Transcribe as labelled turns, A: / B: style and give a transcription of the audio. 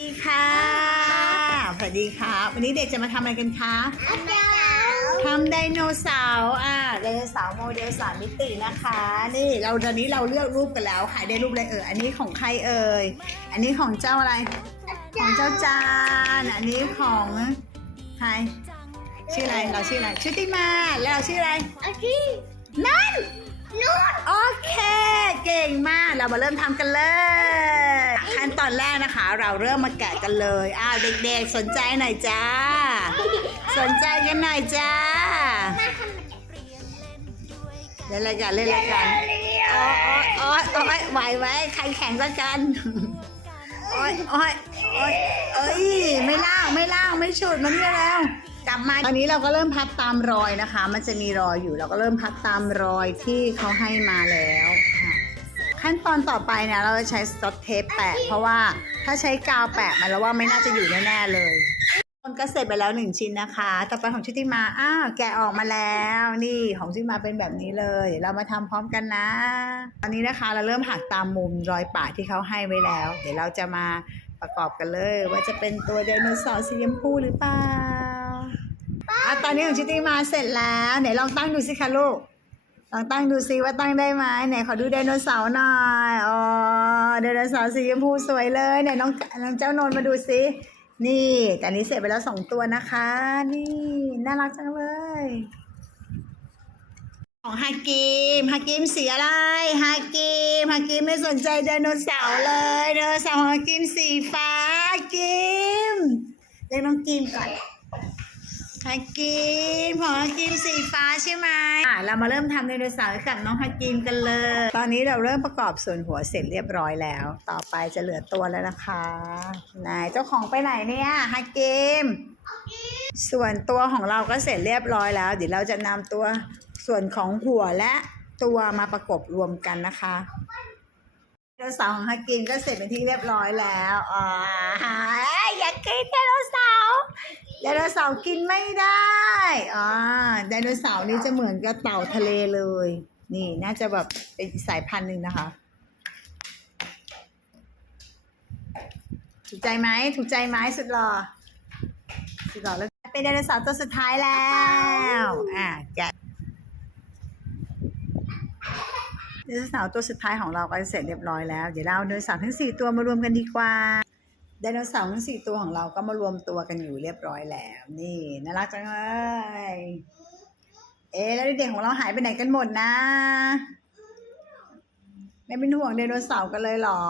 A: สวัสดีค่ะสวัสดีครับวันนี้เด็กจะมาทำอะไรกันคะ
B: อันเดียว
A: ทำไดโนเสาร์อ่าไดโนเสาร์โมเดลสามมิตินะคะ นี่เราตอนนี้เราเลือกรูปกันแล้วค่ะได้รูปอะไรเอ่ยอันนี้ของใครเอ่ยอันนี้ของเจ้าอะไร ของเจ้าจานอันนี้ของใครชื่ออะไรเราชื่ออะไรชื่อติมาแล้วเราชื่ออะไร
B: อาชีพ
A: นั่น
B: นู่น
A: โอเค เก่งมากเรามาเริ่มทำกันเลย ขั้นตอนแรกนะคะ เราเริ่มมาแกะกันเลยอ้าวเด็กๆ สนใจหน่อยจ้า สนใจกันหน่อยจ้าเล่นอะไรกันเล่นอะไรกันโอ้ยโอ้ยโอ้ยโอ้ยไหวไหมใครแข่งกันกันโอ้ยโอ้ยโอ้ยเอ้ยไม่ล่างไม่ล่างไม่ฉุดมันนี่แล้วกลับมาตอนนี้เราก็เริ่มพับตามรอยนะคะ มันจะมีรอยอยู่เราก็เริ่มพับตามรอยที่เขาให้มาแล้ว ขั้นตอนต่อไปเนี่ยเราจะใช้สกอตเทปแปะ เพราะว่าถ้าใช้กาวแปะมันแล้วว่าไม่น่าจะอยู่แน่ๆเลยคนก็เสร็จไปแล้วหนึ่งชิ้นนะคะ ต่อไปของชิติมา อ้าวแกะออกมาแล้ว นี่ของชิติมาเป็นแบบนี้เลย เรามาทำพร้อมกันนะ ตอนนี้นะคะเราเริ่มหักตามมุมรอยปะที่เขาให้ไว้แล้ว เดี๋ยวเราจะมาประกอบกันเลย ว่าจะเป็นตัวไดโนเสาร์สีชมพูหรือเปล่าอะตอนนี้ของชิติมาเสร็จแล้วไหนลองตั้งดูสิคะลูก ลองตั้งดูซิว่าตั้งได้ไหมไหนขอดูไดโนเสาร์หน่อยอ๋อไดโนเสาร์สีชมพูสวยเลยไหนน้องน้องเจ้านนมาดูซินี่แต่นี้เสร็จไปแล้วสองตัวนะคะ นี่น่ารักจังเลย ของฮากิมฮากิมสีอะไรฮากิมฮากิมไม่สนใจไดโนเสาร์เลยไดโนเสาร์ฮากิมสีฟ้าฮากิมเรียกน้องกิมก่อน ฮักกิมของฮักกิมสีฟ้าใช่ไหมอะเรามาเริ่มทำไดโนเสาร์กับน้องฮักกิมกันเลย ตอนนี้เราเริ่มประกอบส่วนหัวเสร็จเรียบร้อยแล้ว ต่อไปจะเหลือตัวแล้วนะคะไหนเจ้าของไปไหนเนี่ยฮักกิมส่วนตัวของเราก็เสร็จเรียบร้อยแล้ว เดี๋ยวเราจะนำตัวส่วนของหัวและตัวมาประกบรวมกันนะคะไดโนเสาร์ของฮักกิมก็เสร็จเป็นที่เรียบร้อยแล้ว อ๋ออยากกินไดโนเสาร์ ไดโนเสาร์กินไม่ได้อ่าไดโนเสาร์นี่จะเหมือนกับเต่าทะเลเลย นี่น่าจะแบบเป็นสายพันธุ์หนึ่งนะคะ ถูกใจไหมถูกใจไหมสุดหล่อสุดหล่อแล้วเป็นไดโนเสาร์ตัวสุดท้ายแล้ว อ่าแกะไดโนเสาร์ตัวสุดท้ายของเราก็เสร็จเรียบร้อยแล้ว เดี๋ยวเราเอาไดโนเสาร์ทั้งสี่ตัวมารวมกันดีกว่า ไดโนเสาร์ทั้งสี่ตัวของเราก็มารวมตัวกันอยู่เรียบร้อยแล้ว นี่น่ารักจังเลยเอ๊แล้วเด็กของเราหายไปไหนกันหมดนะ ไม่เป็นห่วงไดโนเสาร์กันเลยเหรอ